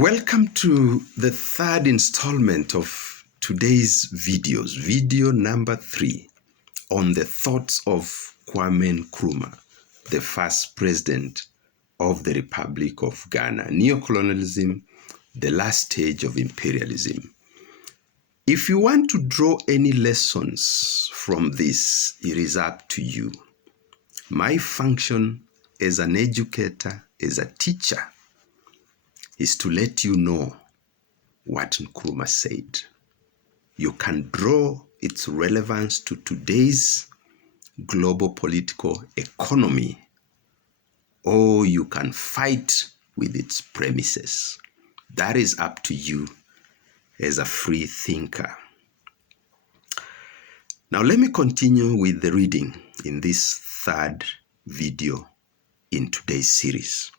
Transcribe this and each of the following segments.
Welcome to the third installment of today's videos, video number 3, on the thoughts of Kwame Nkrumah, the first president of the Republic of Ghana. Neocolonialism, the last stage of imperialism. If you want to draw any lessons from this, it is up to you. My function as an educator, as a teacher, is to let you know what Nkrumah said. You can draw its relevance to today's global political economy, or you can fight with its premises. That is up to you as a free thinker. Now let me continue with the reading in this third video in today's series.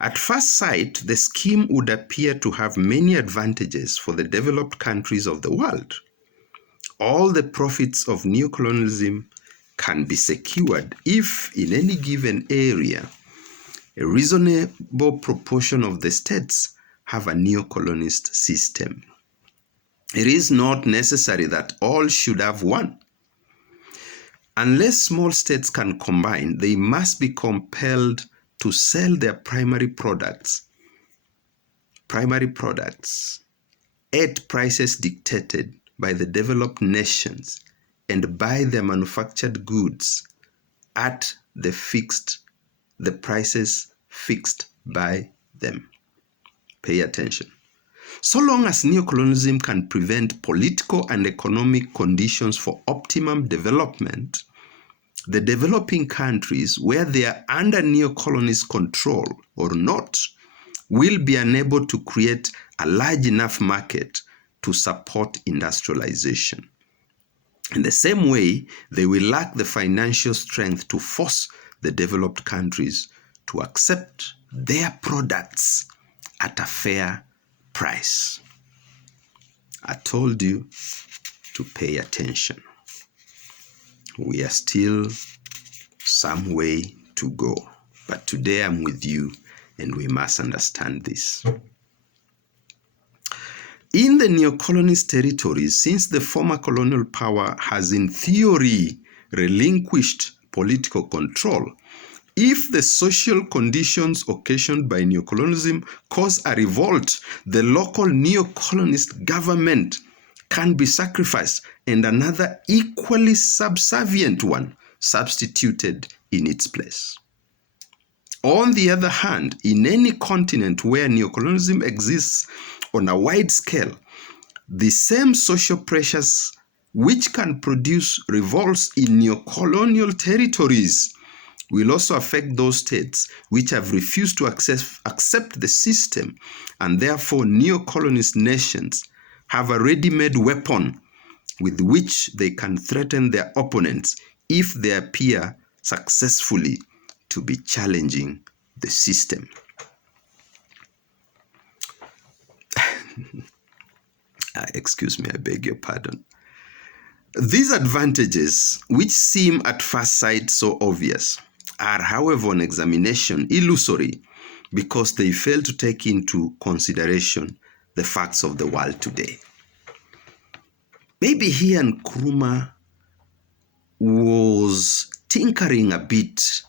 At first sight, the scheme would appear to have many advantages for the developed countries of the world. All the profits of neocolonialism can be secured if, in any given area, a reasonable proportion of the states have a neocolonist system. It is not necessary that all should have one. Unless small states can combine, they must be compelled to sell their primary products at prices dictated by the developed nations and buy their manufactured goods at the prices fixed by them. Pay attention. So long as neocolonialism can prevent political and economic conditions for optimum development, the developing countries, where they are under neocolonist control or not, will be unable to create a large enough market to support industrialization. In the same way, they will lack the financial strength to force the developed countries to accept their products at a fair price. I told you to pay attention. We are still some way to go, but today I'm with you and we must understand this. In the neocolonist territories, since the former colonial power has in theory relinquished political control, if the social conditions occasioned by neocolonialism cause a revolt, the local neocolonist government can be sacrificed and another equally subservient one substituted in its place. On the other hand, in any continent where neocolonialism exists on a wide scale, the same social pressures which can produce revolts in neocolonial territories will also affect those states which have refused to accept the system, and therefore neocolonist nations have a ready-made weapon with which they can threaten their opponents if they appear successfully to be challenging the system. Excuse me, I beg your pardon. These advantages, which seem at first sight so obvious, are, however, on examination illusory because they fail to take into consideration the facts of the world today. Maybe here Nkrumah was tinkering a bit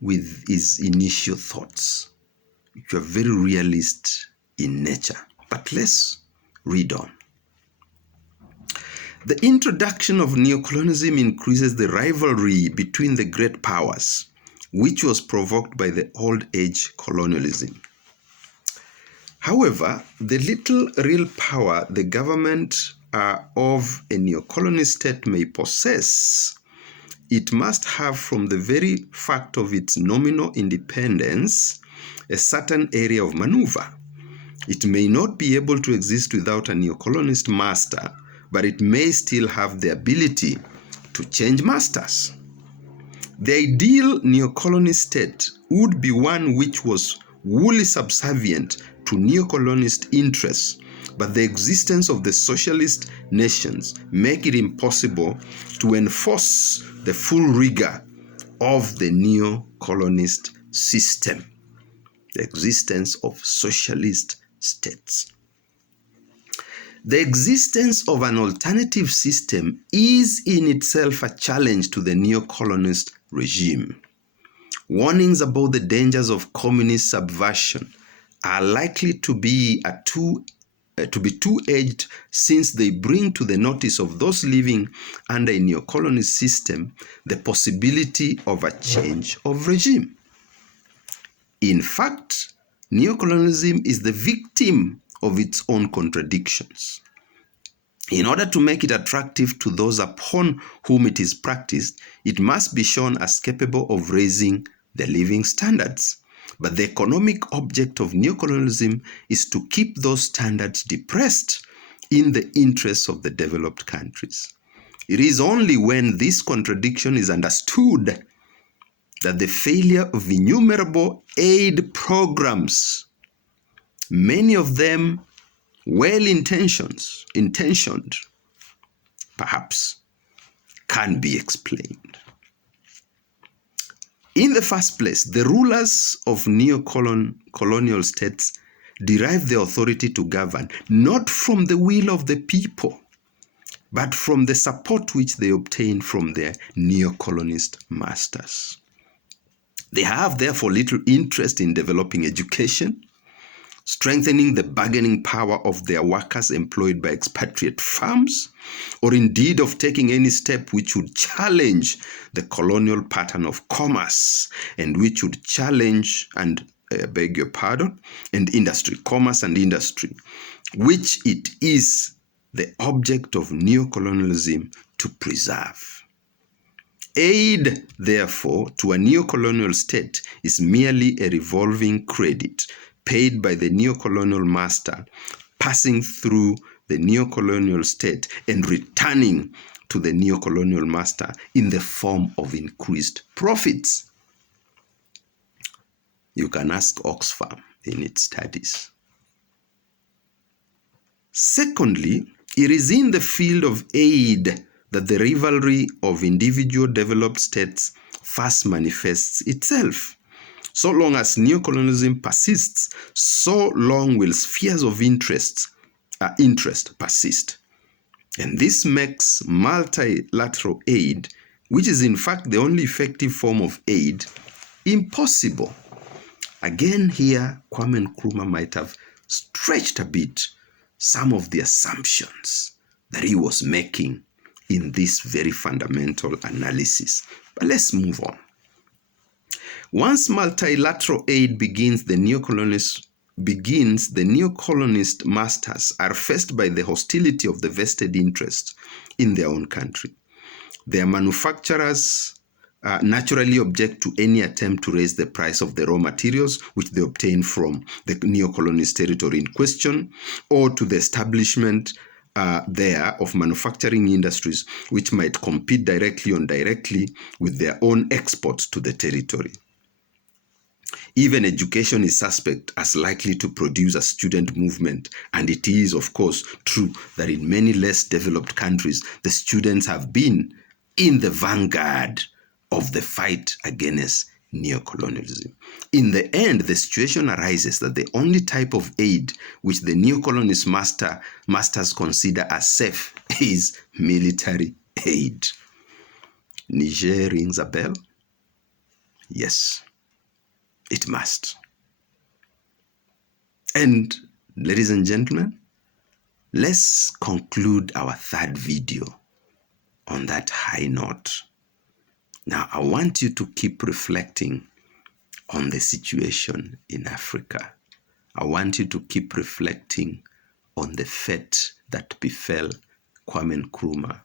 with his initial thoughts, which were very realist in nature. But let's read on. The introduction of neocolonialism increases the rivalry between the great powers, which was provoked by the old age colonialism. However, the little real power the government of a neocolonist state may possess, it must have from the very fact of its nominal independence a certain area of maneuver. It may not be able to exist without a neocolonist master, but it may still have the ability to change masters. The ideal neocolonist state would be one which was wholly subservient to neocolonist interests, but the existence of the socialist nations make it impossible to enforce the full rigor of the neocolonist system. The existence of socialist states. The existence of an alternative system is in itself a challenge to the neo-colonist regime. Warnings about the dangers of communist subversion are likely to be two-edged, since they bring to the notice of those living under a neo-colonist system the possibility of a change of regime. In fact, neocolonialism is the victim of its own contradictions. In order to make it attractive to those upon whom it is practiced, it must be shown as capable of raising their living standards. But the economic object of neocolonialism is to keep those standards depressed in the interests of the developed countries. It is only when this contradiction is understood that the failure of innumerable aid programs, many of them well-intentioned, perhaps, can be explained. In the first place, the rulers of neo-colonial states derive their authority to govern not from the will of the people, but from the support which they obtain from their neo-colonist masters. They have therefore little interest in developing education, strengthening the bargaining power of their workers employed by expatriate firms, or indeed of taking any step which would challenge the colonial pattern of commerce and which would challenge and industry, commerce and industry, which it is the object of neocolonialism to preserve. Aid, therefore, to a neocolonial state is merely a revolving credit paid by the neocolonial master, passing through the neocolonial state and returning to the neocolonial master in the form of increased profits. You can ask Oxfam in its studies. Secondly, it is in the field of aid that the rivalry of individual developed states first manifests itself. So long as neocolonialism persists, so long will spheres of interest persist. And this makes multilateral aid, which is in fact the only effective form of aid, impossible. Again here, Kwame Nkrumah might have stretched a bit some of the assumptions that he was making in this very fundamental analysis. But let's move on. Once multilateral aid begins, the neocolonist masters are faced by the hostility of the vested interest in their own country. Their manufacturers naturally object to any attempt to raise the price of the raw materials which they obtain from the neocolonist territory in question, or to the establishment there of manufacturing industries which might compete directly or indirectly with their own exports to the territory. Even education is suspect as likely to produce a student movement, and it is, of course, true that in many less developed countries, the students have been in the vanguard of the fight against neocolonialism. In the end, the situation arises that the only type of aid which the neocolonist masters consider as safe is military aid. Niger rings a bell? Yes, it must. And ladies and gentlemen, let's conclude our third video on that high note. Now, I want you to keep reflecting on the situation in Africa. I want you to keep reflecting on the fate that befell Kwame Nkrumah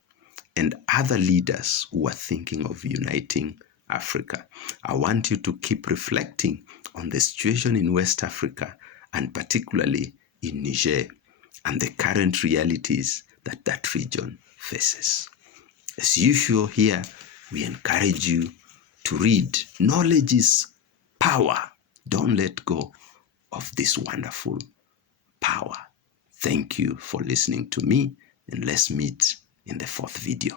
and other leaders who are thinking of uniting Africa. I want you to keep reflecting on the situation in West Africa, and particularly in Niger, and the current realities that that region faces. As usual here, we encourage you to read. Knowledge is power. Don't let go of this wonderful power. Thank you for listening to me, and let's meet in the fourth video.